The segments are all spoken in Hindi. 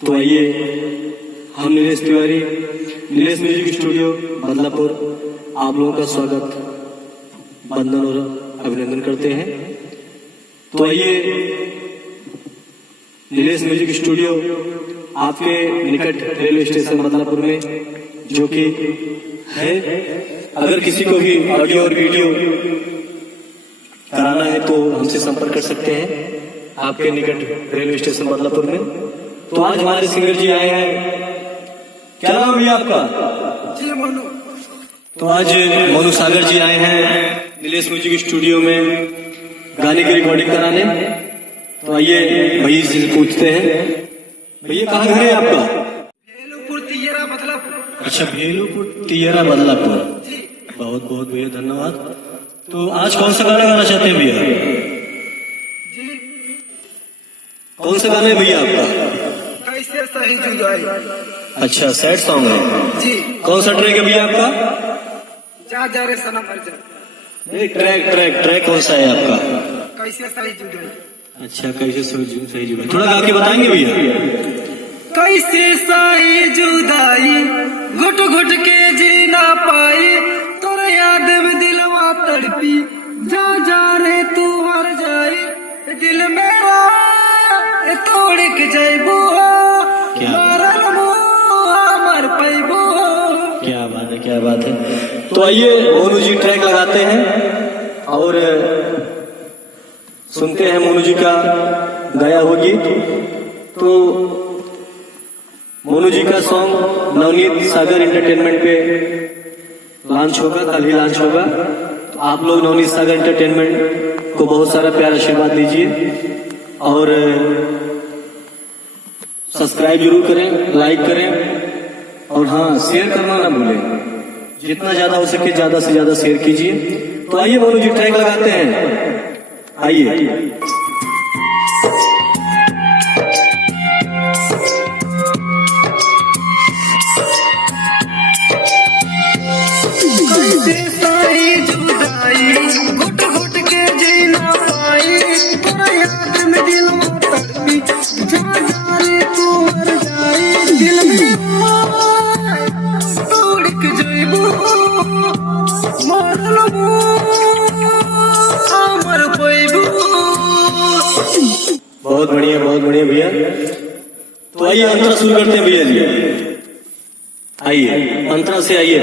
तो आइए हम नीलेश तिवारी, नीलेश म्यूजिक स्टूडियो बदलापुर आप लोगों का स्वागत, वंदन और अभिनंदन करते हैं। तो आइए नीलेश म्यूजिक स्टूडियो आपके निकट रेलवे स्टेशन बदलापुर में जो कि है, अगर किसी को भी ऑडियो और वीडियो कराना है तो हमसे संपर्क कर सकते हैं आपके निकट रेलवे स्टेशन बदलापुर में। तो आज हमारे सिंगर जी आए हैं, क्या नाम है आपका? जी मनु। तो आज मनु सागर जी आए हैं नीलेश म्यूजिक स्टूडियो में गाने की रिकॉर्डिंग कराने। तो आइए भैया से पूछते हैं, भैया कहाँ घर है आपका? भेलूपुर तियरा बदलापुर। अच्छा, भेलूपुर तियरा बदलापुर। बहुत बहुत भैया धन्यवाद। तो आज कौन सा गाना गाना चाहते हैं भैया? जी कौन सा गाना है भैया आपका? कैसे सही जुदाई। अच्छा, सैड सॉन्ग है जी। कौन सा ट्रैक है भैया आपका? जा रे सनम मर जा। ट्रैक कौन सा है आपका? कैसे सही जुदाई। अच्छा, कैसे सही जुड़ा, थोड़ा गा के बताएंगे भैया? कैसे सही जुदाई, घुट घुट के जी ना पाई, तोर याद में दिलवा तड़पी, जा रे तू मर जाई, दिल मेरा तोड़ के जैबू, मारल मर पैबू। क्या बात है, क्या बात है। तो आइए मोनू जी ट्रैक लगाते हैं और सुनते हैं मोनू जी का गाया हुआ गीत। तो मोनू जी का सॉन्ग नवनीत सागर एंटरटेनमेंट पे लॉन्च होगा, कल ही लॉन्च होगा। तो आप लोग नवनीत सागर एंटरटेनमेंट को बहुत सारा प्यार आशीर्वाद दीजिए और सब्सक्राइब जरूर करें, लाइक करें और हाँ, शेयर करना ना भूलें। जितना ज्यादा हो सके ज्यादा से ज्यादा शेयर कीजिए। तो आइए मोनू जी ट्रैक लगाते हैं, आइए। घुट घुट के जी ना पाई, तोरा याद में दिलवा तड़पी, जा रे तू मर जाई, दिल में तोड़ के जइबू, मारल मर पैबू। बहुत बढ़िया भैया। तो आइए अंतरा शुरू करते हैं भैया जी, आइए अंतरा से आइए।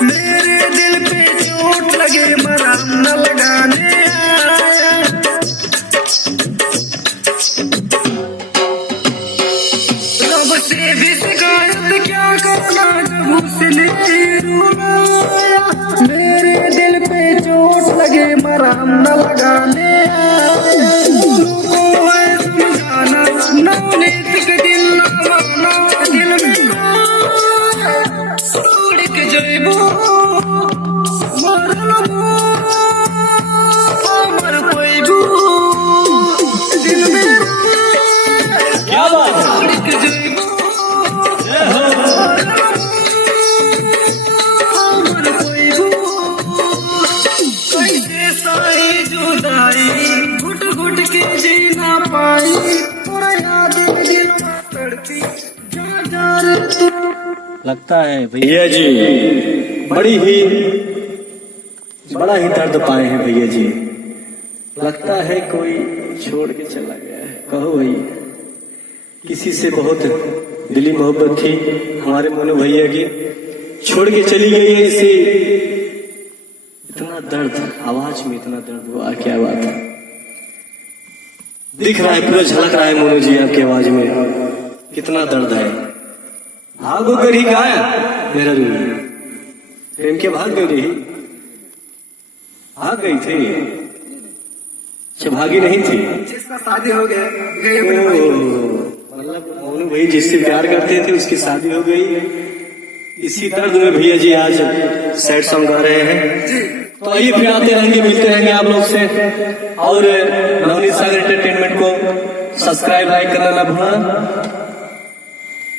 मेरे दिल पे चोट लगे, मरहम न लगाने आया, रब से भी शिकायत क्या करना, जब उसने रुलाया। मेरे दिल पे चोट लगे, मरहम न लगाने आया, लोगों है समझाना, नवनीत के दिल न माना, दिल में तोड़ के जइबू, मरल मर पैबू, दिल में क्या बात है, तोड़ के जइबू, मर पैबू। कैसे सही जुदाई, घुट घुट के जी ना पाई, तोरा याद में दिल तड़पी, जा रे तू। लगता है भैया जी बड़ा ही दर्द पाए हैं भैया जी। लगता है कोई छोड़ के चला गया है। कहो भैया, किसी से बहुत दिली मोहब्बत थी हमारे मोनू भैया की, छोड़ के चली गई है इसे। इतना दर्द आवाज में, इतना दर्द हुआ, क्या बात है। दिख रहा है, पूरा झलक रहा है मोनू जी आपकी आवाज में, कितना दर्द है। भागो कर ही गाया मेरा दिल, प्रेम के भाग गई, भाग गई थी, अच्छा भागी नहीं थी। जिसका शादी हो गया, गए मतलब मोनू भाई जिससे प्यार करते थे उसकी शादी हो गई। इसी दर्द में भैया जी आज सैड सॉन्ग गा रहे हैं। तो आइए फिर आते रहेंगे, मिलते रहेंगे आप लोग से, और नवनीत सागर एंटरटेनमेंट को सब्सक्राइब लाइक करना ना भूलना।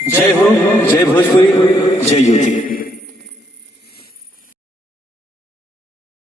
जय हो, जय भोजपुरी, जय युवती।